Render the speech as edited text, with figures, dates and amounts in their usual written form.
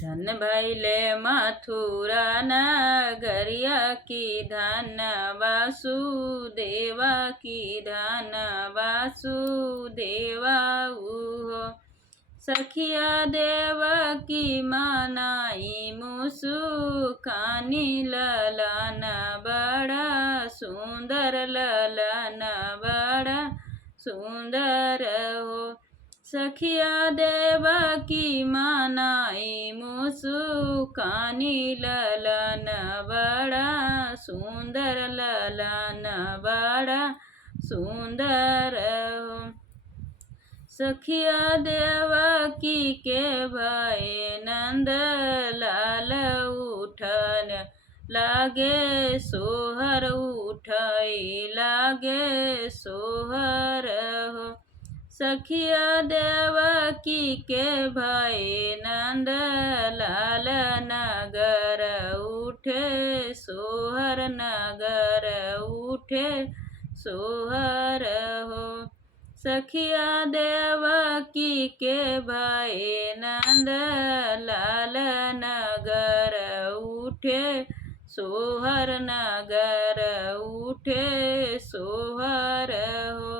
धन भैले मथुरा नगरिया की धन वासुदेवा की धन वासुदेवा उहो सखिया देव की मनाई मुसुकानी ललन बड़ा सुंदर ललन बड़ा सुंदर हो सखिया देव की मनाई मुसुकानी ललन बड़ा सुंदर ललन बड़ा सुंदर हो सखिया देवकी के भय नंद लाल उठन लागे सोहर उठई लागे सोहर हो सखिया देवकी के भय नंद लाल नगर उठे सोहर नगर उठे सोहर हो सखिया देवकी के भय नंद लाल नगर उठे सोहर नगर उठे सोहर हो।